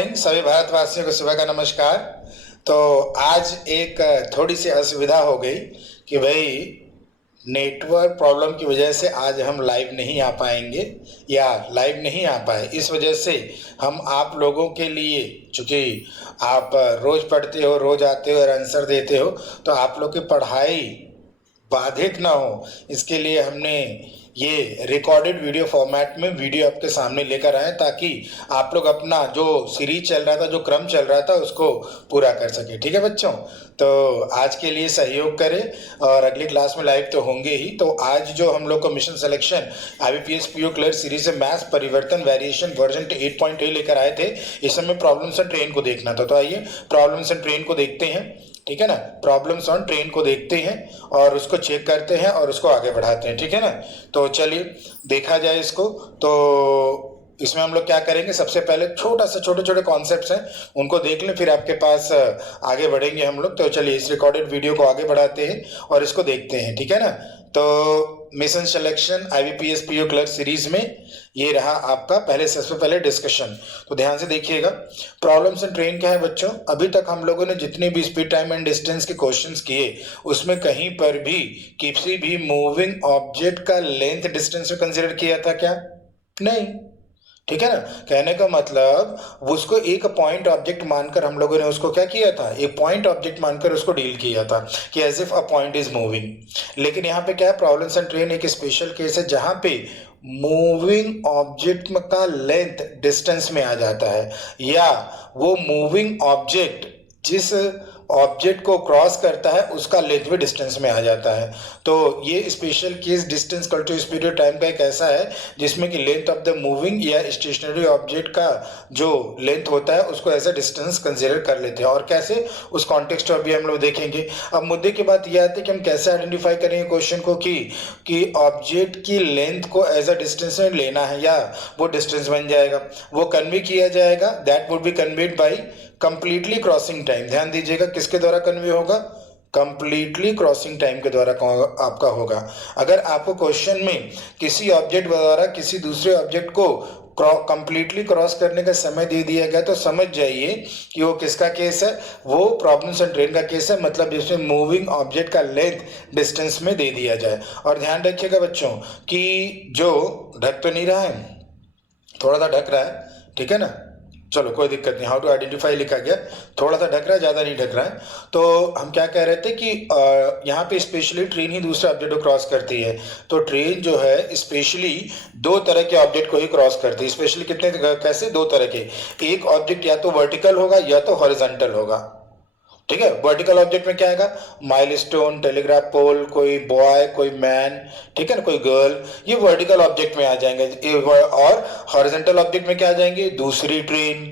Morning सभी भारतवासियों को सुबह का नमस्कार। तो आज एक थोड़ी सी असुविधा हो गई कि भाई नेटवर्क प्रॉब्लम की वजह से आज हम लाइव नहीं आ पाएंगे या लाइव नहीं आ पाए। इस वजह से हम आप लोगों के लिए, चूँकि आप रोज़ पढ़ते हो, रोज़ आते हो और आंसर देते हो, तो आप लोग की पढ़ाई बाधित ना हो इसके लिए हमने ये रिकॉर्डेड वीडियो फॉर्मेट में वीडियो आपके सामने लेकर आए ताकि आप लोग अपना जो सीरीज चल रहा था, जो क्रम चल रहा था, उसको पूरा कर सके। ठीक है बच्चों, तो आज के लिए सहयोग करें और अगली क्लास में लाइव तो होंगे ही। तो आज जो हम लोग को mission selection IBPS PO clear series से मैथ्स परिवर्तन वेरिएशन वर्जन 8.8 लेकर आए थे। इस समय प्रॉब्लम्स एंड ट्रेन को देखना था, तो आइए प्रॉब्लम्स एंड ट्रेन को देखते हैं। ठीक है ना, प्रॉब्लम्स ऑन ट्रेन को देखते हैं और उसको चेक करते हैं और उसको आगे बढ़ाते हैं। ठीक है ना, तो चलिए देखा जाए इसको। तो इसमें हम लोग क्या करेंगे, सबसे पहले छोटे छोटे कॉन्सेप्ट्स हैं उनको देख लें, फिर आपके पास आगे बढ़ेंगे हम लोग। तो चलिए इस रिकॉर्डेड वीडियो को आगे बढ़ाते हैं और इसको देखते हैं। ठीक है ना, तो mission selection IBPS PO clerk series में ये रहा आपका सबसे पहले डिस्कशन। तो ध्यान से देखिएगा, प्रॉब्लम्स एंड ट्रेन क्या है बच्चों। अभी तक हम लोगों ने जितने भी स्पीड टाइम एंड डिस्टेंस के क्वेश्चंस किए उसमें कहीं पर भी किसी भी मूविंग ऑब्जेक्ट का लेंथ डिस्टेंस में कंसिडर किया था क्या? नहीं। ठीक है ना, कहने का मतलब उसको एक पॉइंट ऑब्जेक्ट मानकर हम लोगों ने उसको क्या किया था, एक पॉइंट ऑब्जेक्ट मानकर उसको डील किया था कि as if a point is moving. लेकिन यहाँ पे क्या है, प्रॉब्लम्स एंड ट्रेन एक स्पेशल केस है जहां पे मूविंग ऑब्जेक्ट का लेंथ डिस्टेंस में आ जाता है, या वो मूविंग ऑब्जेक्ट जिस ऑब्जेक्ट को क्रॉस करता है उसका लेंथ भी डिस्टेंस में आ जाता है। तो ये special case distance equal to speed of time का एक ऐसा है जिसमें कि लेंथ ऑफ द मूविंग या स्टेशनरी ऑब्जेक्ट का जो लेंथ होता है उसको ऐसा डिस्टेंस कंसिडर कर लेते हैं। और कैसे, उस कॉन्टेक्स्ट में भी हम लोग देखेंगे। अब मुद्दे की बात यह आती है कि हम कैसे आइडेंटिफाई करेंगे क्वेश्चन को कि ऑब्जेक्ट की लेंथ को एज अ डिस्टेंस में लेना है या वो डिस्टेंस बन जाएगा। वो कन्वे किया जाएगा, that would be conveyed by completely crossing time. ध्यान दीजिएगा, किसके द्वारा कन्वे होगा? कंप्लीटली क्रॉसिंग टाइम के द्वारा आपका होगा। अगर आपको क्वेश्चन में किसी ऑब्जेक्ट द्वारा किसी दूसरे ऑब्जेक्ट को कंप्लीटली क्रॉस करने का समय दे दिया गया तो समझ जाइए कि वो किसका केस है, वो प्रॉब्लम्स एंड ट्रेन का केस है। मतलब जिसमें मूविंग ऑब्जेक्ट का लेंथ डिस्टेंस में दे दिया जाए। और ध्यान रखिएगा बच्चों कि जो ढक तो नहीं रहा है, थोड़ा सा ढक रहा है, ठीक है ना, चलो कोई दिक्कत नहीं। हाउ टू आइडेंटिफाई लिखा गया, थोड़ा सा ढक रहा है, ज़्यादा नहीं ढक रहा है। तो हम क्या कह रहे थे कि यहाँ पे स्पेशली ट्रेन ही दूसरे ऑब्जेक्ट को क्रॉस करती है। तो ट्रेन जो है स्पेशली दो तरह के ऑब्जेक्ट को ही क्रॉस करती है। स्पेशली कितने, कैसे? दो तरह के। एक ऑब्जेक्ट या तो वर्टिकल होगा या तो हॉरिजॉन्टल होगा। ठीक है, वर्टिकल ऑब्जेक्ट में क्या आएगा? माइलस्टोन, टेलीग्राफ पोल, कोई बॉय, कोई मैन, ठीक है ना, कोई गर्ल, ये वर्टिकल ऑब्जेक्ट में आ जाएंगे। और हॉरिजॉन्टल ऑब्जेक्ट में क्या आ जाएंगे? दूसरी ट्रेन,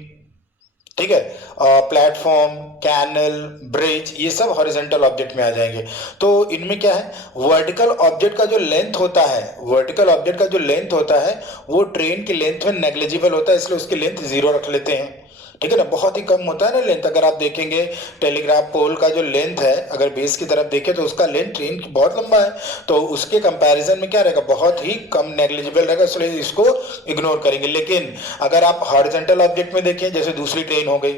ठीक है, प्लेटफॉर्म, कैनल, ब्रिज, ये सब हॉरिजॉन्टल ऑब्जेक्ट में आ जाएंगे। तो इनमें क्या है, वर्टिकल ऑब्जेक्ट का जो लेंथ होता है, वर्टिकल ऑब्जेक्ट का जो लेंथ होता है वो ट्रेन की लेंथ में नेग्लिजिबल होता है, इसलिए उसकी लेंथ 0 रख लेते हैं। ठीक है ना, बहुत ही कम होता है ना लेंथ। अगर आप देखेंगे टेलीग्राफ पोल का जो लेंथ है, अगर बेस की तरफ देखें तो उसका लेंथ ट्रेन की बहुत लंबा है, तो उसके कंपैरिजन में क्या रहेगा, बहुत ही कम नेग्लिजिबल रहेगा, इसलिए इसको इग्नोर करेंगे। लेकिन अगर आप हॉरिजॉन्टल ऑब्जेक्ट में देखें, जैसे दूसरी ट्रेन हो गई,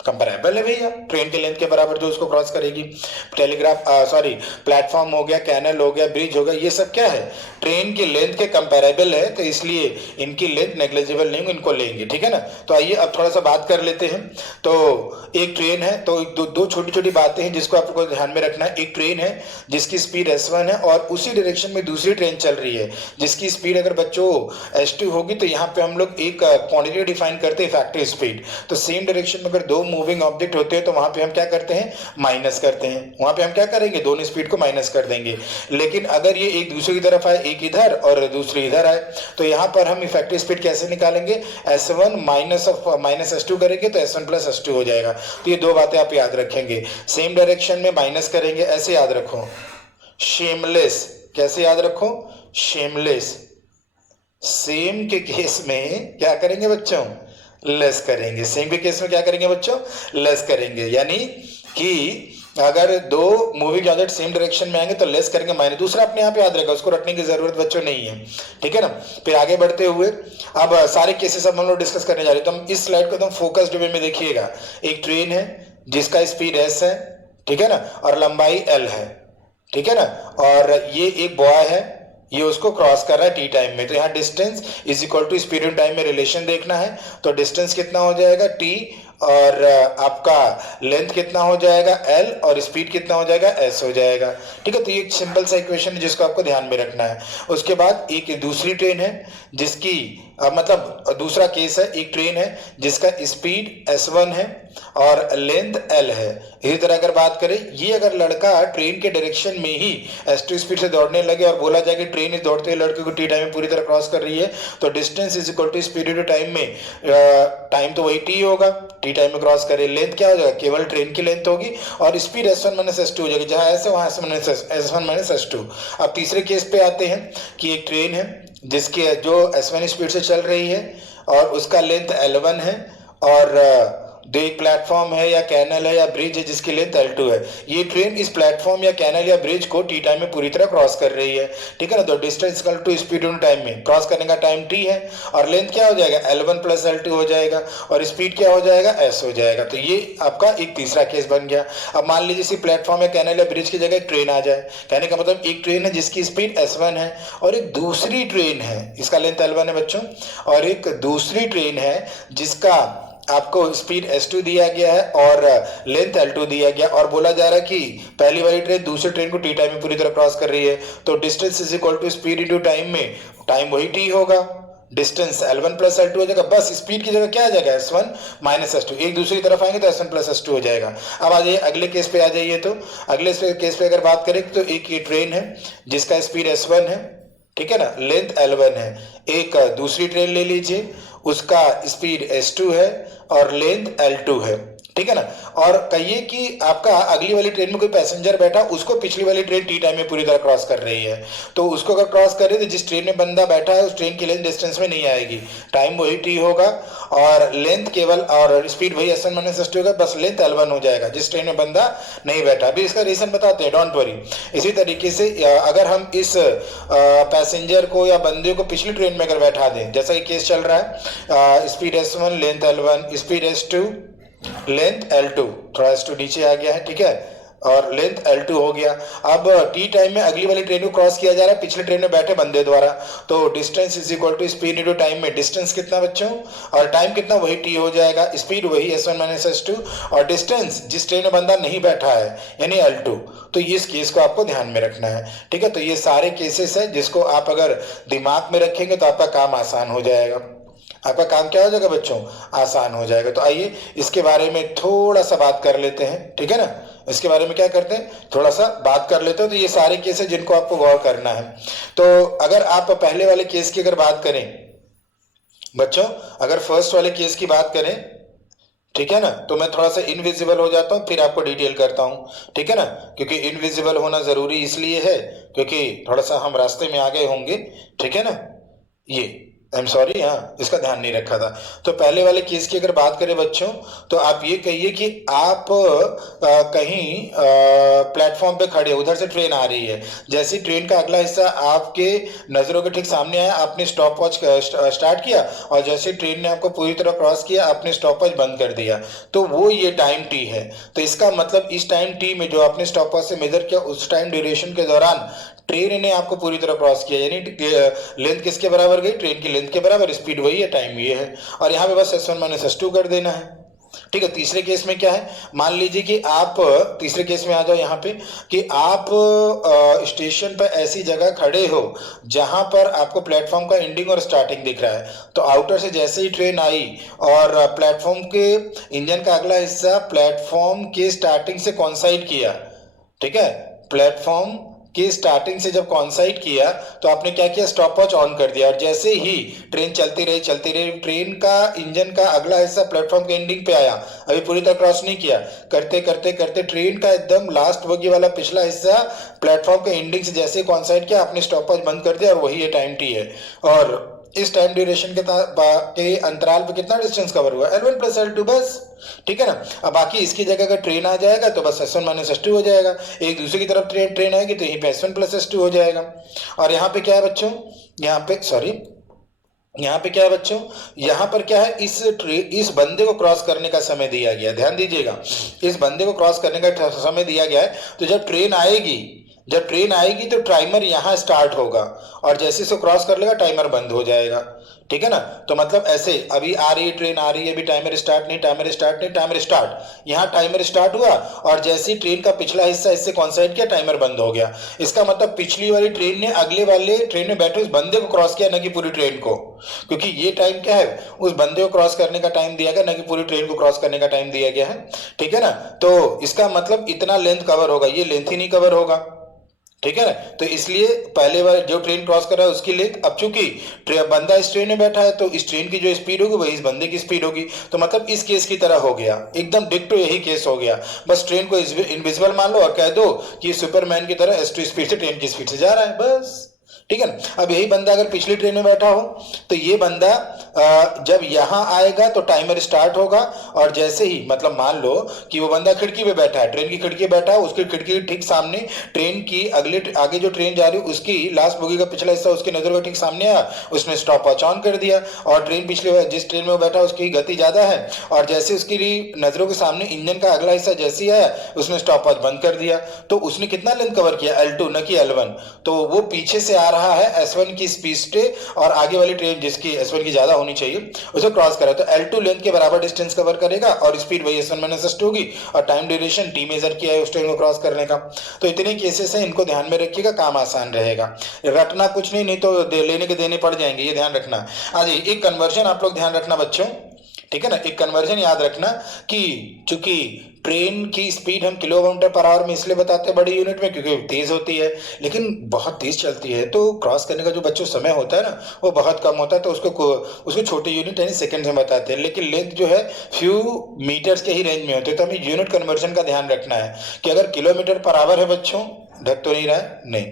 कंपेरेबल है भैया, ट्रेन के लेंथ के बराबर जो उसको क्रॉस करेगी। टेलीग्राफ प्लेटफॉर्म हो गया, कैनल हो गया, ब्रिज हो गया, ये सब क्या है, ट्रेन की लेंथ के कंपेरेबल है, तो इसलिए इनकी लेंथ नेग्लिजिबल नहीं, इनको लेंगे। ठीक है ना, तो आइए अब थोड़ा सा बात कर लेते हैं। तो एक ट्रेन है, तो दो छोटी छोटी बातें हैं जिसको आपको ध्यान में रखना है। एक ट्रेन है जिसकी स्पीड S1 है और उसी डायरेक्शन में दूसरी ट्रेन चल रही है जिसकी स्पीड अगर बच्चों S2 होगी, तो यहाँ पे हम लोग एक क्वांटिटी डिफाइन करते हैं, इफेक्टिव स्पीड। तो सेम डायरेक्शन में अगर दो मूविंग ऑब्जेक्ट होते हैं तो वहां पे हम क्या करते हैं, माइनस करते हैं। वहां पे हम क्या करेंगे, दोनों स्पीड को माइनस कर देंगे। लेकिन अगर ये एक दूसरे की तरफ आए, एक इधर और दूसरी इधर आए, तो यहाँ पर हम इफेक्टिव स्पीड कैसे निकालेंगे, S1 माइनस S2 करेंगे तो S1 प्लस S2 हो जाएगा। तो ये दो बातें आप याद रखेंगे, सेम डायरेक्शन में माइनस करेंगे, ऐसे याद रखो। शेमलेस, कैसे याद रखो, शेमलेस। सेम के केस में क्या करेंगे बच्चों, लेस करेंगे। सेम के केस में क्या करेंगे बच्चों, लेस करेंगे। यानी कि अगर दो मूविंग ऑब्जेक्ट सेम डायरेक्शन में आएंगे तो लेस करेंगे माइनस, दूसरा अपने आप याद रहेगा, उसको रटने की जरूरत बच्चों नहीं है, ठीक है ना। फिर आगे बढ़ते हुए अब सारे केसेस अब हम लोग डिस्कस करने जा रहे हैं, तो हम इस स्लाइड को एकदम फोकस्ड वे में देखिएगा। एक ट्रेन है जिसका स्पीड s है, ठीक है ना, और लंबाई l है, ठीक है ना, और ये एक बॉय है, ये उसको क्रॉस कर रहा है टी टाइम में। तो यहाँ distance is equal to speed in time में रिलेशन देखना है, तो डिस्टेंस कितना हो जाएगा t, और आपका लेंथ कितना हो जाएगा l, और स्पीड कितना हो जाएगा s हो जाएगा, ठीक है। तो ये एक सिंपल सा इक्वेशन है जिसको आपको ध्यान में रखना है। उसके बाद एक दूसरी ट्रेन है जिसकी मतलब दूसरा केस है, एक ट्रेन है जिसका स्पीड s1 है और लेंथ l है। इसी तरह अगर बात करें, ये अगर लड़का ट्रेन के डायरेक्शन में ही s2 स्पीड से दौड़ने लगे और बोला जाए कि ट्रेन इस दौड़ते हुए लड़के को टी टाइम में पूरी तरह क्रॉस कर रही है, तो distance is equal to speed into time में टाइम तो वही t होगा, टी टाइम में क्रॉस करे, लेंथ क्या हो जाएगा, केवल ट्रेन की लेंथ होगी, और स्पीड s1 माइनस s2 हो जाएगी, जहां s है वहां s1 माइनस s2। अब तीसरे केस पे आते हैं कि एक ट्रेन है जिसके जो s1 स्पीड से चल रही है और उसका लेंथ l1 है, और दो एक प्लेटफॉर्म है या कैनल है या ब्रिज है जिसकी लेंथ l2 है। ये ट्रेन इस प्लेटफॉर्म या कैनल या ब्रिज को टी टाइम में पूरी तरह क्रॉस कर रही है, ठीक है ना। तो distance equal to speed in time में क्रॉस करने का टाइम t है, और लेंथ क्या हो जाएगा, l1 प्लस l2 हो जाएगा, और स्पीड क्या हो जाएगा, s हो जाएगा। तो ये आपका एक तीसरा केस बन गया। अब मान लीजिए इसी प्लेटफॉर्म या कैनल या ब्रिज की जगह एक ट्रेन आ जाए, कहने का मतलब एक ट्रेन है जिसकी स्पीड s1 है, और एक दूसरी ट्रेन है, इसका लेंथ l1 है बच्चों, और एक दूसरी ट्रेन है जिसका आपको स्पीड s2 दिया गया है और लेंथ l2 दिया गया, और बोला जा रहा है कि पहली वाली ट्रेन दूसरी ट्रेन को टी टाइम में पूरी तरह क्रॉस कर रही है, तो distance is equal to speed into time में टाइम वही t होगा, डिस्टेंस l1 प्लस l2 हो जाएगा, बस स्पीड की जगह क्या आ जाएगा, s1 माइनस s2, एक दूसरी तरफ आएंगे तो s1 प्लस s2 हो जाएगा। अब आ जाइए अगले केस पे आ जाइए, तो अगले केस पे अगर बात करें तो एक ये ट्रेन है जिसका स्पीड s1 है, ठीक है ना, लेंथ l1 है। एक दूसरी ट्रेन ले लीजिए, उसका स्पीड s2 है और लेंथ l2 है, ठीक है ना। और कहिए कि आपका अगली वाली ट्रेन में कोई पैसेंजर बैठा, उसको पिछली वाली ट्रेन टी टाइम में पूरी तरह क्रॉस कर रही है, तो उसको अगर क्रॉस करे तो जिस ट्रेन में बंदा बैठा है उस ट्रेन की लेंथ डिस्टेंस में नहीं आएगी, टाइम वही t होगा, और लेंथ केवल और स्पीड वही s1 माइनस s2 होगा, बस लेंथ l1 हो जाएगा जिस ट्रेन में बंदा नहीं बैठा। अभी इसका रीजन बताते हैं, डोंट वरी। इसी तरीके से अगर हम इस पैसेंजर को या बंदे को पिछली ट्रेन में अगर बैठा दें, जैसा कि केस चल रहा है, speed s1 length l1, speed s2 length l2, थोड़ा s2 नीचे आ गया है, ठीक है, और लेंथ l2 हो गया। अब टी टाइम में अगली वाली ट्रेन को क्रॉस किया जा रहा है पिछले ट्रेन में बैठे बंदे द्वारा, तो distance is equal to speed into time में डिस्टेंस कितना बच्चों, और टाइम कितना वही t हो जाएगा, स्पीड वही s1 माइनस s2, और डिस्टेंस जिस ट्रेन में बंदा नहीं बैठा है यानी l2। तो इस केस को आपको ध्यान में रखना है, ठीक है। तो ये सारे केसेस है जिसको आप अगर दिमाग में रखेंगे तो आपका काम आसान हो जाएगा, आपका काम क्या हो जाएगा बच्चों, आसान हो जाएगा। तो आइए इसके बारे में थोड़ा सा बात कर लेते हैं, ठीक है ना। इसके बारे में क्या करते हैं, थोड़ा सा बात कर लेते हैं। तो ये सारे केस है जिनको आपको गौर करना है। तो अगर आप पहले वाले केस की अगर बात करें बच्चों, अगर फर्स्ट वाले केस की बात करें, ठीक है ना, तो मैं थोड़ा सा इनविजिबल हो जाता हूँ फिर आपको डिटेल करता हूँ, ठीक है ना, क्योंकि इनविजिबल होना जरूरी इसलिए है क्योंकि थोड़ा सा हम रास्ते में आ गए होंगे, ठीक है ना। ये आई एम सॉरी, हाँ इसका ध्यान नहीं रखा था। तो पहले वाले केस की अगर बात करें बच्चों, तो आप ये कहिए कि आप कहीं प्लेटफॉर्म पे खड़े, उधर से ट्रेन आ रही है, जैसी ट्रेन का अगला हिस्सा आपके नज़रों के ठीक सामने आया, आपने स्टॉप वॉच स्टार्ट किया, और जैसे ट्रेन ने आपको पूरी तरह क्रॉस किया आपने स्टॉप वॉच बंद कर दिया, तो वो ये टाइम टी है। तो इसका मतलब इस टाइम टी में जो आपने स्टॉप वॉच से मेजर किया उस टाइम ड्यूरेशन के दौरान ट्रेन ने आपको पूरी तरह क्रॉस किया, यानी लेंथ किसके बराबर गई, ट्रेन की लेंथ के बराबर, स्पीड वही है, टाइम ये है, और यहाँ पे बस s1 माइनस s2 कर देना है, ठीक है। तीसरे केस में क्या है, मान लीजिए कि आप तीसरे केस में आ जाओ यहाँ पे कि आप स्टेशन पर ऐसी जगह खड़े हो जहां पर आपको प्लेटफॉर्म का एंडिंग और स्टार्टिंग दिख रहा है, तो आउटर से जैसे ही ट्रेन आई और प्लेटफॉर्म के इंजन का अगला हिस्सा प्लेटफॉर्म के स्टार्टिंग से कॉन्साइड किया, ठीक है, प्लेटफॉर्म कि स्टार्टिंग से जब कॉन्साइड किया तो आपने क्या किया, स्टॉप वॉच ऑन कर दिया, और जैसे ही ट्रेन चलती रही, ट्रेन का इंजन का अगला हिस्सा प्लेटफॉर्म के एंडिंग पे आया, अभी पूरी तरह क्रॉस नहीं किया, करते करते करते ट्रेन का एकदम लास्ट बगी वाला पिछला हिस्सा प्लेटफॉर्म के एंडिंग से जैसे ही कॉन्साइड किया आपने स्टॉप वॉच बंद कर दिया, और वही ये टाइम टी है। और इस टाइम ड्यूरेशन के अंतराल पे कितना डिस्टेंस कवर हुआ, L1 प्लस L2 बस, ठीक है ना। अब बाकी इसकी जगह अगर ट्रेन आ जाएगा तो बस S1 माइनस S2 हो जाएगा, एक दूसरे की तरफ ट्रेन आएगी तो यहीं पे S1 प्लस S2 हो जाएगा। और यहाँ पे क्या है बच्चों, यहाँ पे यहाँ पे क्या है बच्चों, यहाँ पर क्या है, इस बंदे को क्रॉस करने का समय दिया गया, ध्यान दीजिएगा, इस बंदे को क्रॉस करने का समय दिया गया है। तो जब ट्रेन आएगी तो टाइमर यहाँ स्टार्ट होगा और जैसे इसको क्रॉस कर लेगा टाइमर बंद हो जाएगा, ठीक है ना। तो मतलब ऐसे अभी आ रही है ट्रेन, आ रही है, अभी टाइमर स्टार्ट नहीं, टाइमर स्टार्ट, यहाँ टाइमर स्टार्ट हुआ और जैसे ही ट्रेन का पिछला हिस्सा इससे कॉन्साइड किया टाइमर बंद हो गया। इसका मतलब पिछली वाली ट्रेन ने अगले वाले ट्रेन में बैठे उस बंदे को क्रॉस किया, न कि पूरी ट्रेन को, क्योंकि ये टाइम क्या है, उस बंदे को क्रॉस करने का टाइम दिया गया, न कि पूरी ट्रेन को क्रॉस करने का टाइम दिया गया है, ठीक है ना। तो इसका मतलब इतना लेंथ कवर होगा, ये लेंथ ही नहीं कवर होगा, ठीक है ना। तो इसलिए पहले बार जो ट्रेन क्रॉस कर रहा है उसकी लेंथ, अब चूंकि बंदा इस ट्रेन में बैठा है तो इस ट्रेन की जो स्पीड होगी वही इस बंदे की स्पीड होगी, तो मतलब इस केस की तरह हो गया, एकदम डिक्टो यही केस हो गया। बस ट्रेन को इनविजिबल मान लो और कह दो कि सुपरमैन की तरह S2 स्पीड से ट्रेन की स्पीड से जा रहा है, बस, ठीक है ना। अब यही बंदा अगर पिछली ट्रेन में बैठा हो तो ये बंदा जब यहां आएगा तो टाइमर स्टार्ट होगा और जैसे ही, मतलब मान लो कि वो बंदा खिड़की पे बैठा है, ट्रेन की खिड़की बैठा है, उसकी खिड़की ठीक सामने ट्रेन की आगे जो ट्रेन जा रही है उसकी लास्ट बोगी का पिछला हिस्सा उसकी नजर के ठीक सामने आया, उसने स्टॉप वॉच ऑन कर दिया और ट्रेन पिछले जिस ट्रेन में वो बैठा उसकी गति ज्यादा है और जैसे उसकी नजरों के सामने इंजन का अगला हिस्सा जैसे ही आया उसने स्टॉप वॉच बंद कर दिया, तो उसने कितना लेंथ कवर किया, L2 न कि L1। तो वो पीछे से आ रहा है S1 की स्पीड से और आगे वाली ट्रेन जिसकी S1 की ज्यादा होनी चाहिए उसे क्रॉस करा, तो L2 लेंथ के बराबर डिस्टेंस कवर करेगा और स्पीड वही S1 माइनस S2 होगी और टाइम ड्यूरेशन T मेजर किया है उस ट्रेन को क्रॉस करने का। तो इतने केसेस हैं, इनको ध्यान में रखिएगा, काम आसान रहेगा, रटना कुछ नहीं तो लेने के देने पड़ जाएंगे, ये ध्यान रखना। आज एक कन्वर्जन आप लोग ध्यान रखना बच्चों, ठीक है ना, एक कन्वर्जन याद रखना कि चूंकि ट्रेन की स्पीड हम किलोमीटर पर आवर में इसलिए बताते हैं बड़ी यूनिट में क्योंकि तेज होती है लेकिन बहुत तेज चलती है, तो क्रॉस करने का जो बच्चों समय होता है ना वो बहुत कम होता है, तो उसको छोटे यूनिट यानी सेकंड में बताते हैं, लेकिन लेंथ जो है फ्यू मीटर्स के ही रेंज में होते हैं। तो हमें यूनिट कन्वर्जन का ध्यान रखना है कि अगर किलोमीटर पर आवर है बच्चों, ढक तो नहीं रहा है, नहीं,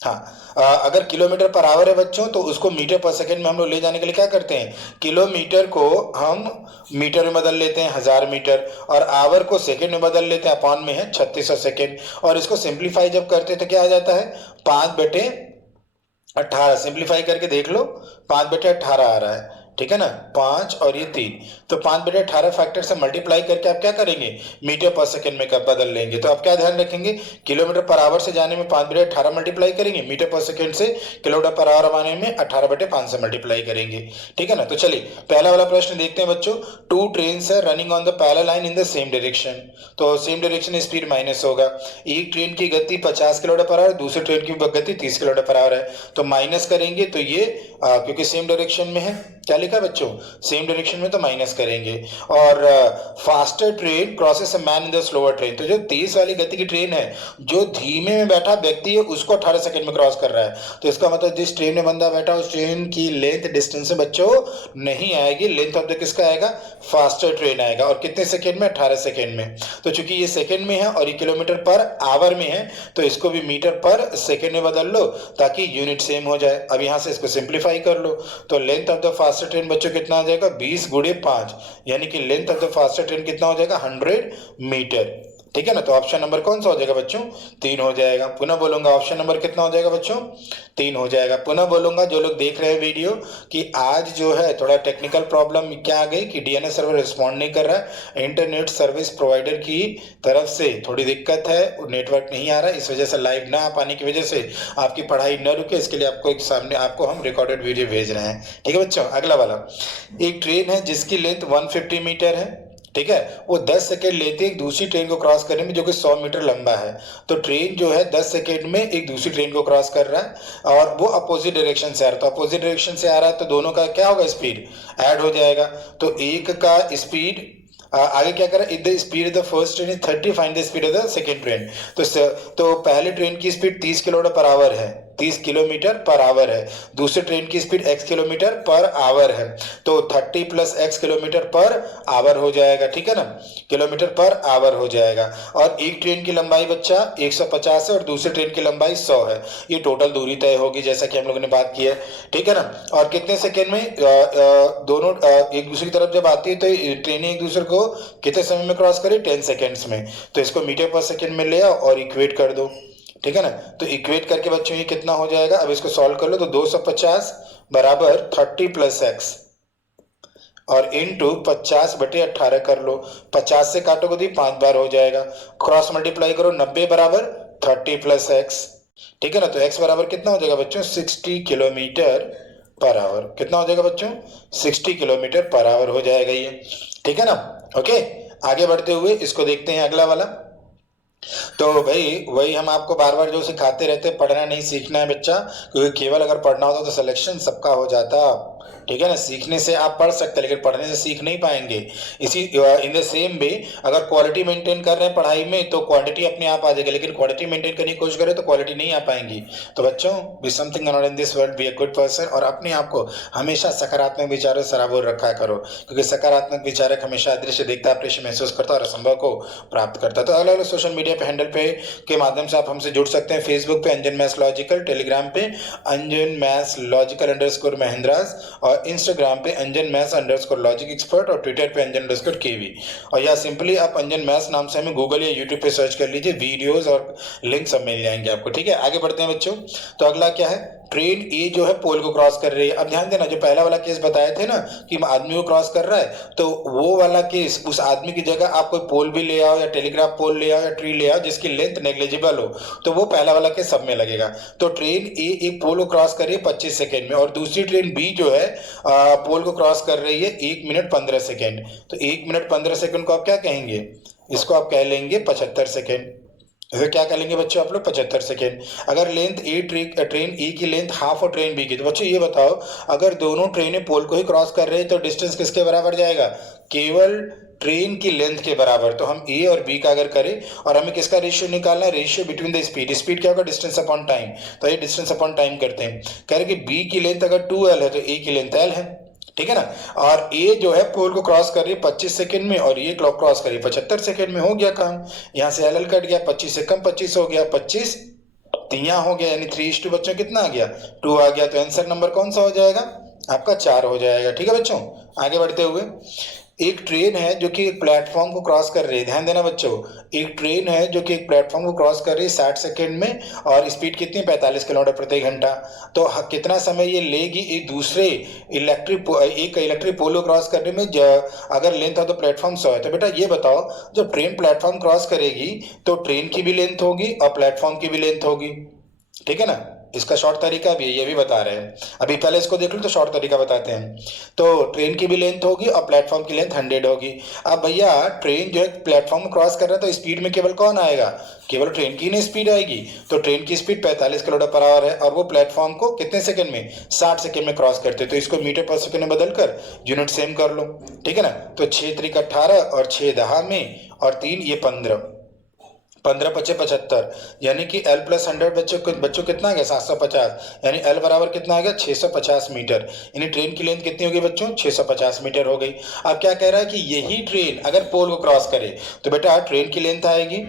हाँ, अगर किलोमीटर पर आवर है बच्चों तो उसको मीटर पर सेकंड में हम लोग ले जाने के लिए क्या करते हैं, किलोमीटर को हम मीटर में बदल लेते हैं 1000 मीटर और आवर को सेकंड में बदल लेते हैं, अपॉन में है 3600 सेकंड, और इसको सिंप्लीफाई जब करते हैं तो क्या आ जाता है 5/18, सिंप्लीफाई करके देख लो 5/18 आ रहा है, ठीक है ना, 5 और ये 3, तो 5/18 फैक्टर से मल्टीप्लाई करके आप क्या करेंगे मीटर पर सेकंड में कब बदल लेंगे। तो आप क्या ध्यान रखेंगे, किलोमीटर पर आवर से जाने में 5/18 मल्टीप्लाई करेंगे, मीटर पर सेकंड से किलोमीटर पर आवर आने में 18/5 से मल्टीप्लाई करेंगे, ठीक है ना। तो चलिए पहला वाला प्रश्न देखते हैं बच्चों, 2 ट्रेन्स है running on the parallel line in the same direction, तो सेम डायरेक्शन स्पीड माइनस होगा, एक ट्रेन की गति 50 किलोमीटर पर आवर, दूसरी ट्रेन की गति 30 किलोमीटर पर आवर है, तो माइनस करेंगे तो ये क्योंकि सेम डायरेक्शन में है, क्या लिखा बच्चों, सेम डायरेक्शन में तो माइनस करेंगे, और faster train crosses a man in the slower train, तो जो तेज वाली गति की ट्रेन है जो धीमे में बैठा व्यक्ति है उसको 18 सेकंड में क्रॉस कर रहा है, तो इसका मतलब जिस ट्रेन में बंदा बैठा उस ट्रेन की लेंथ डिस्टेंस से बच्चों नहीं आएगी, लेंथ ऑफ द किसका आएगा, फास्टर ट्रेन आएगा, और कितने सेकंड में, 18 सेकंड में। तो चूंकि ये सेकंड में है और ये किलोमीटर पर आवर में है तो इसको भी मीटर पर सेकंड में बदल लो ताकि यूनिट सेम हो जाए। अब यहाँ से इसको सिंप्लीफाई कर लो तो length of the faster train बच्चों कितना आ जाएगा, 20 गुणे 5, यानी कि length of the faster train कितना हो जाएगा, 100 मीटर, ठीक है ना। तो ऑप्शन नंबर कौन सा हो जाएगा बच्चों, 3 हो जाएगा। पुनः बोलूंगा ऑप्शन नंबर कितना हो जाएगा बच्चों, 3 हो जाएगा। पुनः बोलूंगा जो लोग देख रहे हैं वीडियो कि आज जो है थोड़ा टेक्निकल प्रॉब्लम क्या आ गई कि डीएनएस सर्वर रिस्पॉन्ड नहीं कर रहा है, इंटरनेट सर्विस प्रोवाइडर की तरफ से थोड़ी दिक्कत है, नेटवर्क नहीं आ रहा है, इस वजह से लाइव ना आ पाने की वजह से आपकी पढ़ाई न रुके, इसके लिए आपको एक सामने आपको हम रिकॉर्डेड वीडियो भेज रहे हैं, ठीक है बच्चों। अगला वाला, एक ट्रेन है जिसकी लेंथ 150 मीटर है, ठीक है, वो 10 सेकेंड लेती है एक दूसरी ट्रेन को क्रॉस करने में जो कि 100 मीटर लंबा है, तो ट्रेन जो है 10 सेकेंड में एक दूसरी ट्रेन को क्रॉस कर रहा है और वो अपोजिट डायरेक्शन से आ रहा है, तो अपोजिट डायरेक्शन से आ रहा है तो दोनों का क्या होगा, स्पीड ऐड हो जाएगा, तो एक का स्पीड आगे क्या करा, if the speed of the first train is 30 find the speed of the second train. तो पहले ट्रेन की स्पीड 30 किलोमीटर पर आवर है, 30 किलोमीटर पर आवर है। दूसरे ट्रेन की speed x kilometre per hour है, तो 30 plus x kilometre per hour हो जाएगा, ठीक है ना, किलोमीटर पर आवर हो जाएगा। और एक ट्रेन की लंबाई बच्चा 150 है और दूसरे ट्रेन की लंबाई 100 है। ये टोटल दूरी तय होगी जैसा कि हम लोगों ने बात की है, ठीक है ना। और कितने सेकेंड में दोनों एक दूसरे की तरफ जब आती है तो ट्रेनें एक दूसरे को कितने समय में क्रॉस करें, 10 सेकेंड्स में। तो इसको मीटर पर सेकेंड में ले आओ और इक्वेट कर दो, ठीक है ना। तो इक्वेट करके बच्चों ये कितना हो जाएगा, अब इसको सॉल्व कर लो। तो 250 बराबर 30 प्लस एक्स और इंटू 50/18 कर लो। 50 से काटोगे तो 5 बार हो जाएगा, क्रॉस मल्टीप्लाई करो, 90 बराबर 30 प्लस एक्स, ठीक है ना। तो x बराबर कितना हो जाएगा बच्चों, 60 किलोमीटर पर आवर। कितना हो जाएगा बच्चों, 60 किलोमीटर पर आवर हो जाएगा ये, ठीक है ना। ओके, आगे बढ़ते हुए इसको देखते हैं अगला वाला। तो भाई वही हम आपको बार बार जो सिखाते रहते हैं, पढ़ना नहीं सीखना है बच्चा, क्योंकि केवल अगर पढ़ना होता तो सिलेक्शन सबका हो जाता, ठीक है ना। सीखने से आप पढ़ सकते हैं लेकिन पढ़ने से सीख नहीं पाएंगे। इसी इन द सेम वे अगर क्वालिटी मेंटेन कर रहे हैं पढ़ाई में तो क्वांटिटी अपने आप आ जाएगी, लेकिन क्वालिटी मेंटेन करने की कोशिश करें तो क्वालिटी नहीं आ पाएंगी। तो बच्चों, be something not in this world, be a good person, और अपने आप को हमेशा सकारात्मक विचारों से सराबोर रखा करो, क्योंकि सकारात्मक विचारक हमेशा अदृश्य देखता, अप्रेष्य महसूस करता और असंभव को प्राप्त करता। तो अलग अलग सोशल मीडिया पे हैंडल पे के माध्यम से आप हमसे जुड़ सकते हैं। फेसबुक पे अंजन मैथ्स लॉजिकल, टेलीग्राम पे अंजन मैथ्स लॉजिकल _महिंद्रास, और इंस्टाग्राम पे अंजन मैथ्स _लॉजिक एक्सपर्ट, और ट्विटर पे अंजन _केवी। और या सिंपली आप अंजन मैथ्स नाम से हमें गूगल या यूट्यूब पे सर्च कर लीजिए, वीडियोस और लिंक सब मिल जाएंगे आपको, ठीक है। आगे बढ़ते हैं बच्चों। तो अगला क्या है, ट्रेन ए जो है पोल को क्रॉस कर रही है। अब ध्यान देना, जो पहला वाला केस बताए थे ना कि आदमी को क्रॉस कर रहा है, तो वो वाला केस, उस आदमी की जगह आप कोई पोल भी ले आओ या टेलीग्राफ पोल ले आओ या ट्री ले आओ जिसकी लेंथ नेग्लिजिबल हो, तो वो पहला वाला केस सब में लगेगा। तो ट्रेन ए एक पोल को क्रॉस कर रही है 25 सेकेंड में, और दूसरी ट्रेन बी जो है पोल को क्रॉस कर रही है 1 मिनट 15 सेकेंड। तो 1 मिनट 15 सेकेंड को आप क्या कहेंगे, इसको आप कह लेंगे 75 सेकेंड। फिर क्या करेंगे बच्चों आप लोग, 75 सेकेंड। अगर लेंथ ट्रेन ए की लेंथ हाफ और ट्रेन बी की, तो बच्चों ये बताओ, अगर दोनों ट्रेनें पोल को ही क्रॉस कर रहे हैं तो डिस्टेंस किसके बराबर जाएगा, केवल ट्रेन की लेंथ के बराबर। तो हम ए और बी का अगर करें, और हमें किसका रेशियो निकालना है, ratio between the speed. Speed क्या होगा, डिस्टेंस अपॉन टाइम। तो ये डिस्टेंस अपॉन टाइम करते हैं। कह रहे कि बी की लेंथ अगर 2l है तो ए की लेंथ l है, ठीक है ना। और ए जो है पोल को क्रॉस कर रही है 25 सेकंड में, और ये क्लॉक क्रॉस करी 75 सेकंड में। हो गया काम, यहाँ से एल कट गया, 25 से कम 25 हो गया, 25 तिया हो गया, यानी 3:2 बच्चों कितना आ गया, 2 आ गया। तो आंसर नंबर कौन सा हो जाएगा आपका, 4 हो जाएगा, ठीक है बच्चों। आगे बढ़ते हुए, एक ट्रेन है जो कि एक प्लेटफॉर्म को क्रॉस कर रही है। ध्यान देना बच्चों, एक ट्रेन है जो कि एक प्लेटफॉर्म को क्रॉस कर रही है 60 सेकंड में, और स्पीड कितनी, 45 किलोमीटर प्रति घंटा। तो कितना समय ये लेगी एक दूसरे इलेक्ट्रिक पोल को क्रॉस करने में, अगर लेंथ हो तो प्लेटफॉर्म 100 है। तो बेटा ये बताओ, जब ट्रेन प्लेटफॉर्म क्रॉस करेगी तो ट्रेन की भी लेंथ होगी और प्लेटफॉर्म की भी लेंथ होगी, ठीक है ना। इसका शॉर्ट तरीका भी है, ये भी बता रहे हैं। अभी पहले इसको देख लो तो शॉर्ट तरीका बताते हैं। तो ट्रेन की भी लेंथ होगी और प्लेटफॉर्म की लेंथ 100 होगी। अब भैया ट्रेन जो है प्लेटफॉर्म क्रॉस कर रहा है तो स्पीड में केवल कौन आएगा, केवल ट्रेन की नहीं स्पीड आएगी। तो ट्रेन की स्पीड 45 किलोमीटर पर आवर है, और वो प्लेटफॉर्म को कितने सेकंड में, 60 सेकंड में क्रॉस करते हैं। तो इसको मीटर पर सेकंड में बदलकर यूनिट सेम कर लो, ठीक है ना। तो 6 3 18 और 6 10 में, और 3 ये 15, 15 5 75, यानी कि L + 100 बच्चों कितना आ गया, 750, यानी L बराबर कितना आ गया, 650 मीटर। यानी ट्रेन की लेंथ कितनी होगी बच्चों, 650 मीटर हो गई। अब क्या कह रहा है कि यही ट्रेन अगर पोल को क्रॉस करे तो बेटा ट्रेन की लेंथ आएगी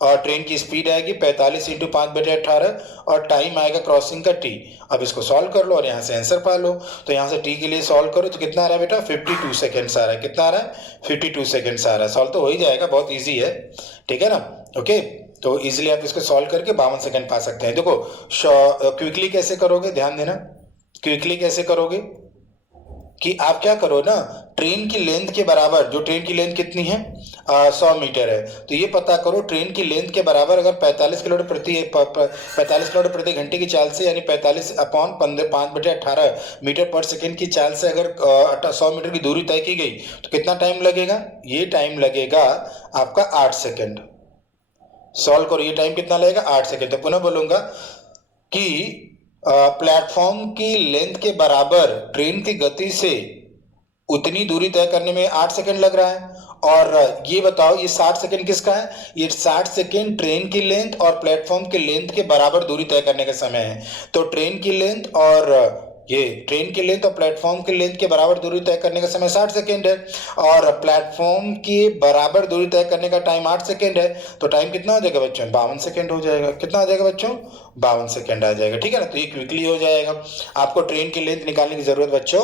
और ट्रेन की स्पीड आएगी 45 × 5/18, और टाइम आएगा क्रॉसिंग का t। अब इसको सॉल्व कर लो और यहाँ से आंसर पा लो। तो यहाँ से t के लिए सॉल्व करो तो कितना आ रहा है बेटा, 52 सेकेंड्स आ रहा है। कितना आ रहा है, 52 सेकेंड्स आ रहा है। सॉल्व तो हो ही जाएगा, बहुत ईजी है, ठीक है ना। ओके, तो इजीली आप इसको सॉल्व करके 52 सेकेंड पा सकते हैं। देखो क्विकली कैसे करोगे, ध्यान देना, क्विकली कैसे करोगे कि आप क्या करो ना, ट्रेन की लेंथ के बराबर, जो ट्रेन की लेंथ कितनी है 100 मीटर है, तो ये पता करो ट्रेन की लेंथ के बराबर अगर 45 किलोमीटर प्रति घंटे की चाल से, यानी 45/5/18 मीटर पर सेकेंड की चाल से अगर 100 मीटर की दूरी तय की गई तो कितना टाइम लगेगा, ये टाइम लगेगा आपका 8 सेकेंड। सॉल्व करो, ये टाइम कितना लगेगा, 8 सेकेंड। तो पुनः बोलूंगा कि प्लेटफॉर्म की लेंथ के बराबर ट्रेन की गति से उतनी दूरी तय करने में 8 सेकंड लग रहा है। और ये बताओ ये 60 सेकंड किसका है? ये 60 सेकंड ट्रेन की लेंथ और प्लेटफॉर्म की लेंथ के बराबर दूरी तय करने का समय है। तो ट्रेन की लेंथ और ये ट्रेन की लेंथ और प्लेटफॉर्म की लेंथ के बराबर दूरी तय करने का समय 60 सेकंड है, और प्लेटफॉर्म की बराबर दूरी तय करने का टाइम 8 सेकंड है। तो टाइम कितना हो जाएगा बच्चों? 52 सेकंड हो जाएगा। कितना आ जाएगा बच्चों? 52 सेकंड आ जाएगा। ठीक है ना, तो ये क्विकली हो जाएगा, आपको ट्रेन की लेंथ निकालने की जरूरत बच्चों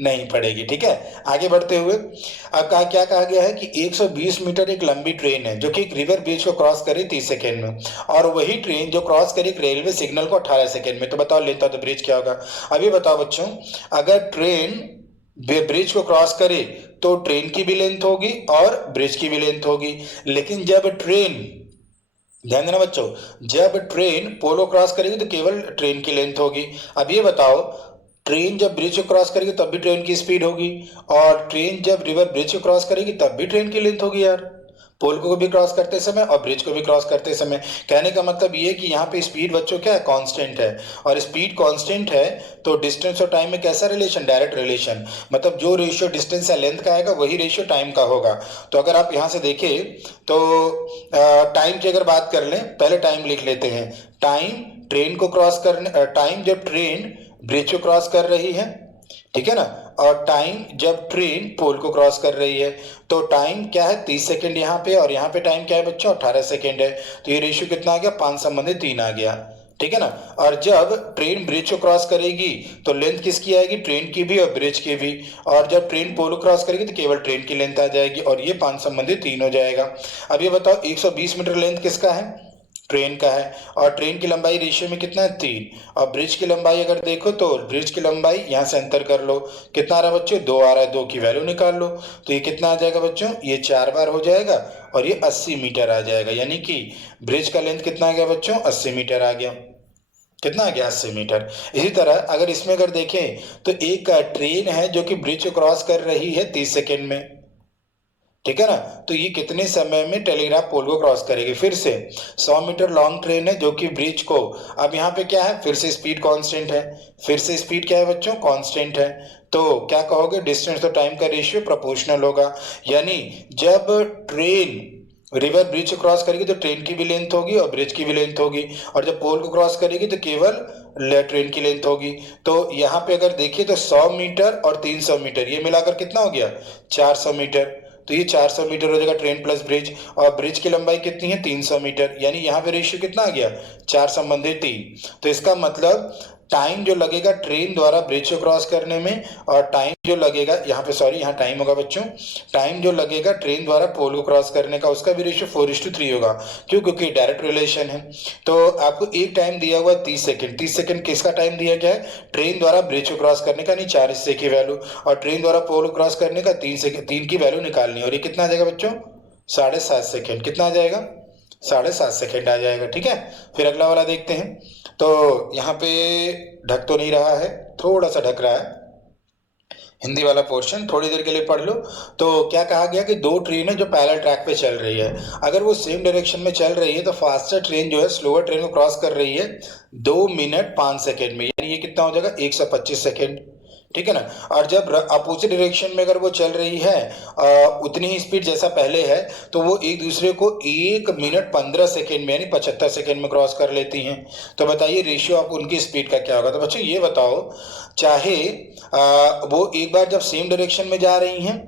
नहीं पड़ेगी। ठीक है, आगे बढ़ते हुए अब क्या कहा गया है कि 120 मीटर एक लंबी ट्रेन है जो कि एक रिवर ब्रिज को क्रॉस करी 30 सेकंड में, और वही ट्रेन जो क्रॉस करी एक रेलवे सिग्नल को 18 सेकंड में। तो बताओ लेंथ ऑफ द ब्रिज क्या होगा? अभी बताओ बच्चों, अगर ट्रेन ब्रिज को क्रॉस करे तो ट्रेन की भी लेंथ होगी और ब्रिज की भी लेंथ होगी, लेकिन जब ट्रेन, ध्यान देना बच्चों, जब ट्रेन पोलो क्रॉस करेगी तो केवल ट्रेन की लेंथ होगी। अब ये बताओ, ट्रेन जब ब्रिज को क्रॉस करेगी तब भी ट्रेन की स्पीड होगी, और ट्रेन जब रिवर ब्रिज को क्रॉस करेगी तब भी ट्रेन की लेंथ होगी यार, पोल को भी क्रॉस करते समय और ब्रिज को भी क्रॉस करते समय। कहने का मतलब ये कि यहाँ पे स्पीड बच्चों क्या है? कांस्टेंट है, और स्पीड कांस्टेंट है तो डिस्टेंस और टाइम में कैसा रिलेशन? Direct relation. मतलब जो रेशियो डिस्टेंस या लेंथ का आएगा वही रेशियो टाइम का होगा। तो अगर आप यहाँ से देखें तो टाइम की अगर बात कर लें, पहले टाइम लिख लेते हैं। टाइम ट्रेन को क्रॉस करने, टाइम जब ट्रेन ब्रिज को क्रॉस कर रही है, ठीक है ना, और टाइम जब ट्रेन पोल को क्रॉस कर रही है। तो टाइम क्या है? 30 सेकंड यहाँ पे, और यहाँ पे टाइम क्या है बच्चों? 18 सेकंड है। तो ये रेशियो कितना आ गया? 5 संबंधित 3 आ गया। ठीक है ना, और जब ट्रेन ब्रिज को क्रॉस करेगी तो लेंथ किसकी आएगी? ट्रेन की भी और ब्रिज की भी, और जब ट्रेन पोल को क्रॉस करेगी तो केवल ट्रेन की लेंथ आ जाएगी, और ये 5 संबंधित 3 हो जाएगा। अब ये बताओ 120 मीटर लेंथ किसका है? ट्रेन का है, और ट्रेन की लंबाई रेशियो में कितना है? 3। और ब्रिज की लंबाई अगर देखो तो ब्रिज की लंबाई यहाँ से अंतर कर लो, कितना आ रहा है बच्चों? 2 आ रहा है, 2 की वैल्यू निकाल लो। तो ये कितना आ जाएगा बच्चों? ये 4 बार हो जाएगा, और ये 80 मीटर आ जाएगा। यानी कि ब्रिज का लेंथ कितना आ गया बच्चों? 80 मीटर आ गया। कितना आ गया? 80 मीटर। इसी तरह अगर इसमें अगर देखें तो एक ट्रेन है जो कि ब्रिज को क्रॉस कर रही है 30 सेकेंड में, ठीक है ना, तो ये कितने समय में टेलीग्राफ पोल को क्रॉस करेगी? फिर से 100 मीटर लॉन्ग ट्रेन है जो कि ब्रिज को, अब यहाँ पे क्या है? फिर से स्पीड कांस्टेंट है, फिर से स्पीड क्या है बच्चों? कांस्टेंट है। तो क्या कहोगे? डिस्टेंस तो टाइम का रेशियो प्रोपोर्शनल होगा, यानी जब ट्रेन रिवर ब्रिज को क्रॉस करेगी तो ट्रेन की भी लेंथ होगी और ब्रिज की भी लेंथ होगी, और जब पोल को क्रॉस करेगी तो केवल ट्रेन की लेंथ होगी। तो यहाँ पे अगर देखिए तो 100 मीटर और 300 मीटर ये मिलाकर कितना हो गया? 400 मीटर। तो ये 400 मीटर हो जाएगा ट्रेन प्लस ब्रिज, और ब्रिज की लंबाई कितनी है? 300 मीटर। यानी यहाँ पे रेशियो कितना आ गया? 4 संबंधित 3। तो इसका मतलब टाइम जो लगेगा ट्रेन द्वारा ब्रिज को क्रॉस करने में, और टाइम जो लगेगा यहाँ पे, सॉरी यहाँ टाइम होगा बच्चों, टाइम जो लगेगा ट्रेन द्वारा पोल को क्रॉस करने का उसका भी रेशियो 4:3 होगा। क्यों? क्योंकि डायरेक्ट रिलेशन है। तो आपको एक टाइम दिया हुआ 30 सेकंड, 30 सेकंड किसका टाइम दिया गया है? ट्रेन द्वारा ब्रिज को क्रॉस करने का, नहीं 4 हिस्से की वैल्यू, और ट्रेन द्वारा पोल को क्रॉस करने का 3 की वैल्यू निकालनी है, और ये कितना आ जाएगा बच्चों? 7.5 सेकेंड। कितना आ जाएगा? 7.5 सेकेंड आ जाएगा। ठीक है, फिर अगला वाला देखते हैं। तो यहाँ पे ढक तो नहीं रहा है, थोड़ा सा ढक रहा है, हिंदी वाला पोर्शन थोड़ी देर के लिए पढ़ लो। तो क्या कहा गया कि 2 ट्रेन है जो पैरेलल ट्रैक पे चल रही है, अगर वो सेम डायरेक्शन में चल रही है तो फास्टर ट्रेन जो है स्लोअर ट्रेन को क्रॉस कर रही है 2 मिनट 5 सेकेंड में, यानी ये कितना हो जाएगा? 125 सेकेंड। ठीक है ना, और जब अपोजिट डायरेक्शन में अगर वो चल रही है उतनी ही स्पीड जैसा पहले है, तो वो एक दूसरे को 1 मिनट 15 सेकेंड में यानी 75 सेकेंड में क्रॉस कर लेती हैं। तो बताइए रेशियो आप उनकी स्पीड का क्या होगा? तो बच्चों ये बताओ, चाहे वो एक बार जब सेम डायरेक्शन में जा रही हैं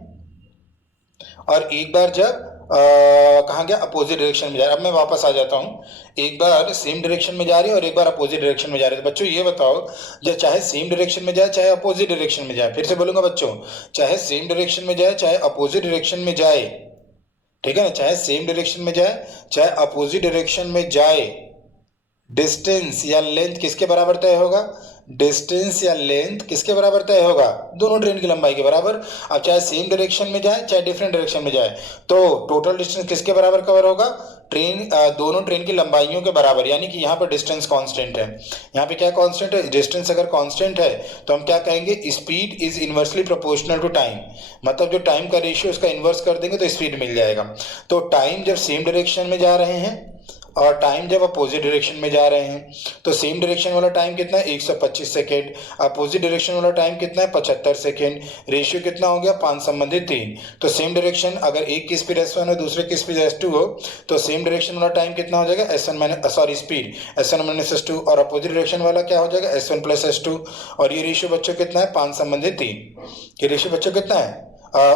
और एक बार जब कहाँ गया? अपोजिट डायरेक्शन में जा रही है। अब मैं वापस आ जाता हूँ, एक बार सेम डायरेक्शन में जा रही है और एक बार अपोजिट डायरेक्शन में जा रही है। तो बच्चों ये बताओ, जब चाहे सेम डायरेक्शन में जाए चाहे अपोजिट डायरेक्शन में जाए, फिर से बोलूंगा बच्चों, चाहे सेम डायरेक्शन में जाए चाहे अपोजिट डायरेक्शन में जाए, ठीक है ना, चाहे सेम डायरेक्शन में जाए चाहे अपोजिट डायरेक्शन में जाए, डिस्टेंस या लेंथ किसके बराबर तय होगा? डिस्टेंस या लेंथ किसके बराबर तय होगा? दोनों ट्रेन की लंबाई के बराबर। अब चाहे सेम डायरेक्शन में जाए चाहे डिफरेंट डायरेक्शन में जाए, तो टोटल डिस्टेंस किसके बराबर कवर होगा? दोनों ट्रेन की लंबाइयों के बराबर। यानी कि यहाँ पर डिस्टेंस कांस्टेंट है, यहाँ पे क्या कांस्टेंट है? डिस्टेंस अगर कांस्टेंट है तो हम क्या कहेंगे? Speed is inversely proportional to time, मतलब जो टाइम का रेशियो उसका इनवर्स कर देंगे तो स्पीड मिल जाएगा। तो टाइम जब सेम डायरेक्शन में जा रहे हैं और टाइम जब अपोजिट डायरेक्शन में जा रहे हैं तो सेम डायरेक्शन वाला टाइम कितना है 125 सेकेंड, अपोजिट डायरेक्शन वाला टाइम कितना है 75 सेकेंड, रेशियो कितना हो गया 5 संबंधित 3। तो सेम डायरेक्शन अगर एक की स्पीड s1 हो दूसरे की स्पीड s2 हो तो सेम डायरेक्शन वाला टाइम कितना हो जाएगा स्पीड s1 - s2, और अपोजिट डायरेक्शन वाला क्या हो जाएगा s1 + s2। और ये रेशियो बच्चों कितना है 5 संबंधित 3। ये रेशियो बच्चों कितना है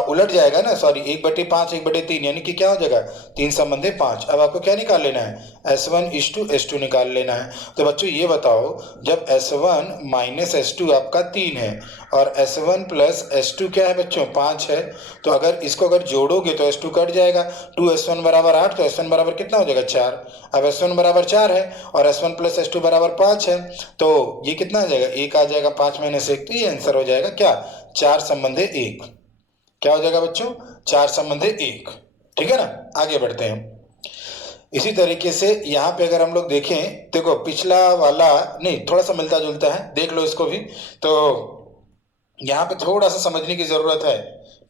उलट जाएगा ना, सॉरी 1/5 1/3, यानी कि क्या हो जाएगा 3 संबंधित 5। अब आपको क्या निकाल लेना है s1:s2 निकाल लेना है। तो बच्चों ये बताओ जब s1 - s2 आपका 3 है और s1 + s2 क्या है बच्चों 5 है, तो अगर इसको अगर जोड़ोगे तो s2 कट जाएगा, 2s1 = 8, तो s1 बराबर कितना हो जाएगा 4। अब s1 बराबर 4 है और s1 + s2 बराबर 5 है, तो ये कितना आ जाएगा 1 आ जाएगा, 5 - 1, तो ये आंसर हो जाएगा क्या 4 संबंधित 1। क्या हो जाएगा बच्चों 4 संबंधित 1। ठीक है ना, आगे बढ़ते हैं। इसी तरीके से यहाँ पे अगर हम लोग देखें, देखो पिछला वाला नहीं थोड़ा सा मिलता जुलता है, देख लो इसको भी। तो यहाँ पे थोड़ा सा समझने की जरूरत है,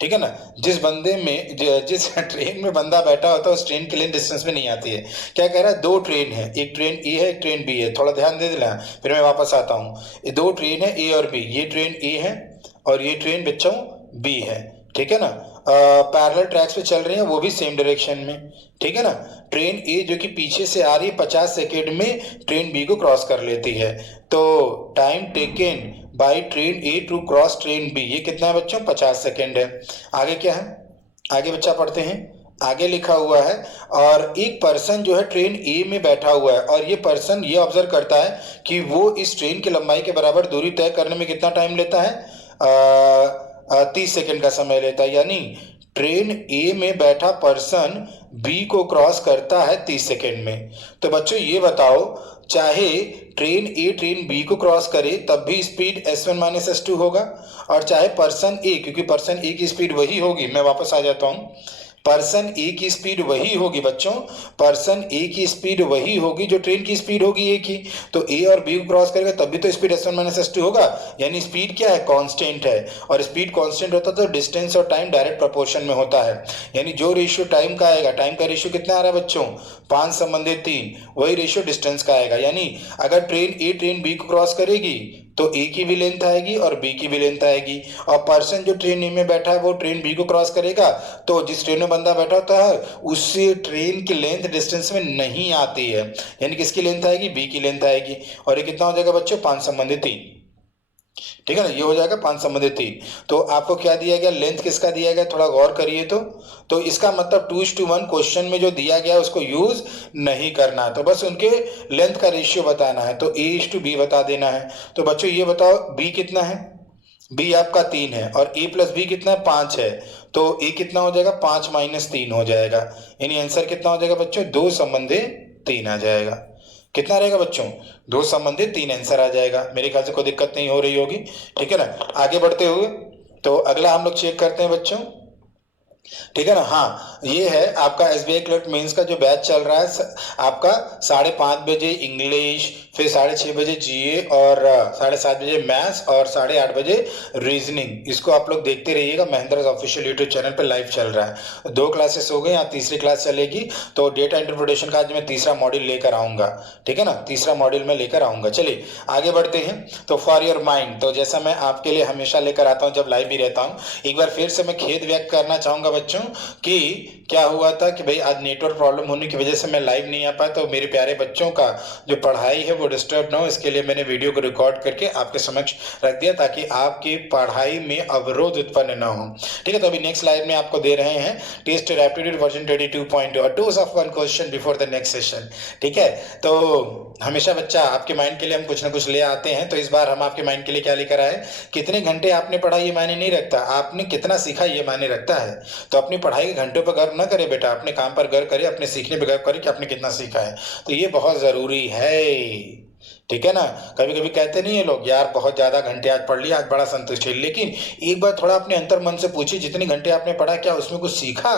ठीक है ना। जिस ट्रेन में बंदा बैठा होता है उस ट्रेन की लेंथ डिस्टेंस में नहीं आती है। क्या कह रहा है, 2 ट्रेन है, एक ट्रेन ए है एक ट्रेन बी है, थोड़ा ध्यान दे देना फिर मैं वापस आता हूँ। ये 2 ट्रेन है ए और बी, ये ट्रेन ए है और ये ट्रेन बच्चों बी है, ठीक है ना। पैरेलल ट्रैक्स पे चल रही है, वो भी सेम डायरेक्शन में, ठीक है ना। ट्रेन ए जो कि पीछे से आ रही है 50 सेकेंड में ट्रेन बी को क्रॉस कर लेती है, तो time taken by train A to cross train B ये कितना है बच्चों 50 सेकेंड है। आगे क्या है, आगे बच्चा पढ़ते हैं। आगे लिखा हुआ है और एक पर्सन जो है ट्रेन ए में बैठा हुआ है और ये पर्सन ये ऑब्जर्व करता है कि वो इस ट्रेन की लंबाई के बराबर दूरी तय करने में कितना टाइम लेता है 30 सेकेंड का समय लेता है, यानी ट्रेन ए में बैठा पर्सन बी को क्रॉस करता है 30 सेकेंड में। तो बच्चों ये बताओ चाहे ट्रेन ए ट्रेन बी को क्रॉस करे तब भी स्पीड s1 - s2 होगा, और चाहे पर्सन ए, क्योंकि पर्सन ए की स्पीड वही होगी, मैं वापस आ जाता हूं, पर्सन ए की स्पीड वही होगी बच्चों, पर्सन ए की स्पीड वही होगी जो ट्रेन की स्पीड होगी ए की, तो ए और बी को क्रॉस करेगा तब भी तो स्पीड s1 - s2 होगा, यानी स्पीड क्या है कांस्टेंट है, और स्पीड कांस्टेंट होता तो डिस्टेंस और टाइम डायरेक्ट प्रोपोर्शन में होता है, यानी जो रेशियो टाइम का आएगा, टाइम का रेशियो कितना आ रहा है बच्चों 5 संबंधित 3, वही रेशियो डिस्टेंस का आएगा, यानी अगर ट्रेन ए ट्रेन बी को क्रॉस करेगी तो ए की भी लेंथ आएगी और बी की भी लेंथ आएगी, और पर्सन जो ट्रेन ए में बैठा है वो ट्रेन बी को क्रॉस करेगा तो जिस ट्रेन में बंदा बैठा होता है उससे ट्रेन की लेंथ डिस्टेंस में नहीं आती है, यानी किसकी लेंथ आएगी बी की लेंथ आएगी, और ये कितना हो जाएगा बच्चों 5 संबंधित 3, ठीक है ना, ये हो जाएगा 5 संबंधित 3। तो आपको क्या दिया गया, लेंथ किसका दिया गया, थोड़ा गौर करिए। तो इसका मतलब 2:1 क्वेश्चन में जो दिया गया उसको यूज नहीं करना, तो बस उनके लेंथ का रेशियो बताना है, तो a:b बता देना है। तो बच्चों ये बताओ b कितना है, b आपका 3 है और a + b कितना है 5 है, तो a कितना हो जाएगा 5 - 3 हो जाएगा, यानी आंसर कितना हो जाएगा बच्चों 2 संबंधित 3 आ जाएगा। कितना रहेगा बच्चों 2 संबंधित 3 आंसर आ जाएगा। मेरे ख्याल से कोई दिक्कत नहीं हो रही होगी, ठीक है ना। आगे बढ़ते हुए तो अगला हम लोग चेक करते हैं बच्चों, ठीक है ना। हाँ, ये है आपका SBI क्लर्क मेंस का जो बैच चल रहा है आपका 5:30 बजे इंग्लिश, फिर 6:30 बजे GA और 7:30 बजे मैथ्स और 8:30 बजे रीजनिंग। इसको आप लोग देखते रहिएगा, महेंद्र ऑफिशियल यूट्यूब चैनल पर लाइव चल रहा है। 2 क्लासेस हो गए, यहाँ तीसरी क्लास चलेगी, तो डेटा इंटरप्रिटेशन का आज मैं तीसरा मॉड्यूल लेकर आऊंगा, ठीक है ना, तीसरा मॉड्यूल में लेकर आऊंगा। चलिए आगे बढ़ते हैं। तो फॉर योर माइंड, तो जैसा मैं आपके लिए हमेशा लेकर आता हूँ जब लाइव भी रहता हूँ, एक बार फिर से मैं खेद व्यक्त करना चाहूंगा बच्चों कि क्या हुआ था कि भाई आज नेटवर्क प्रॉब्लम होने की वजह से मैं लाइव नहीं आ पाया, तो मेरे प्यारे बच्चों का जो पढ़ाई है वो डिस्टर्ब ना हो, इसके लिए मैंने वीडियो को रिकॉर्ड करके आपके समक्ष रख दिया ताकि आपकी पढ़ाई में अवरोध उत्पन्न ना हो, ठीक है। तो अभी नेक्स्ट स्लाइड में आपको दे रहे हैं टेस्ट एप्टीट्यूड वर्जन 22.2 और 2 of 1 question before the next session, ठीक है। तो हमेशा बच्चा आपके माइंड के लिए हम कुछ ना कुछ ले आते हैं, तो इस बार हम आपके माइंड के लिए क्या लेकर आए, कितने घंटे आपने पढ़ा ये मायने नहीं रखता, आपने कितना सीखा ये मायने रखता है। तो अपनी पढ़ाई के घंटों पर गर्व ना करे बेटा, अपने काम पर गर्व करे, अपने सीखने पर गर्व करे कि आपने कितना सीखा है, तो ये बहुत जरूरी है, ठीक है ना। कभी कभी कहते नहीं है लोग यार बहुत ज्यादा घंटे आज पढ़ लिया, आज बड़ा संतुष्ट है, लेकिन एक बार थोड़ा अपने अंतर मन से पूछिए जितने घंटे आपने पढ़ा क्या उसमें कुछ सीखा,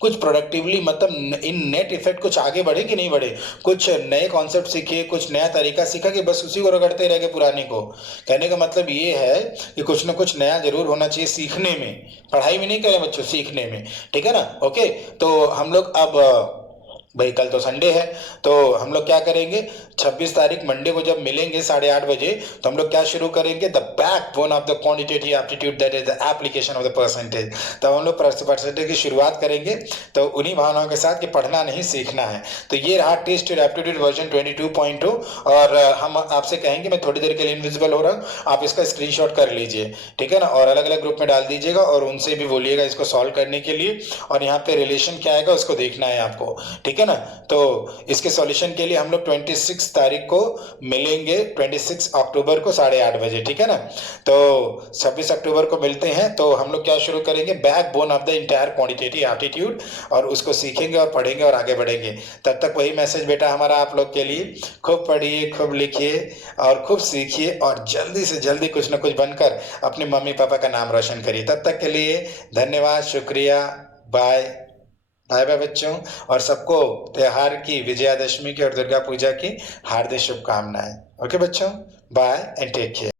कुछ प्रोडक्टिवली, मतलब इन नेट इफेक्ट कुछ आगे बढ़े कि नहीं बढ़े, कुछ नए कॉन्सेप्ट सीखे, कुछ नया तरीका सीखा कि बस उसी को रगड़ते रह गए पुराने को। कहने का मतलब ये है कि कुछ ना कुछ नया जरूर होना चाहिए सीखने में, पढ़ाई में नहीं करें बच्चों, सीखने में, ठीक है ना। ओके, तो हम लोग अब भाई कल तो संडे है, तो हम लोग क्या करेंगे, 26 तारीख मंडे को जब मिलेंगे 8:30 बजे, तो हम लोग क्या शुरू करेंगे, the backbone of the quantitative aptitude, that is the application of the percentage. तब हम लोग परसेंटेज की शुरुआत करेंगे, तो उन्हीं भावनाओं के साथ कि पढ़ना नहीं सीखना है। तो ये रहा टेस्ट योर एप्टीट्यूड वर्जन 22.2। और हम आपसे कहेंगे, मैं थोड़ी देर के लिए इनविजिबल हो रहा हूँ, आप इसका स्क्रीनशॉट कर लीजिए, ठीक है ना, और अलग अलग ग्रुप में डाल दीजिएगा और उनसे भी बोलिएगा इसको सॉल्व करने के लिए। और यहाँ पे रिलेशन क्या आएगा उसको देखना है आपको, ठीक है ना। तो इसके सॉल्यूशन के लिए हम लोग 26 तारीख को मिलेंगे, 26 अक्टूबर को 8:30 बजे, ठीक है ना। तो 26 अक्टूबर को मिलते हैं। तो हम लोग क्या शुरू करेंगे, backbone of the entire quantitative aptitude, और उसको सीखेंगे और पढ़ेंगे और आगे बढ़ेंगे। तब तक वही मैसेज बेटा हमारा आप लोग के लिए, खूब पढ़िए, खूब लिखिए और खूब सीखिए, और जल्दी से जल्दी कुछ ना कुछ बनकर अपने मम्मी पापा का नाम रोशन करिए। तब तक के लिए धन्यवाद, शुक्रिया, बाय बाय बाय बच्चों। और सबको त्योहार की, विजयादशमी की और दुर्गा पूजा की हार्दिक शुभकामनाएं। ओके बच्चों, बाय एंड टेक केयर।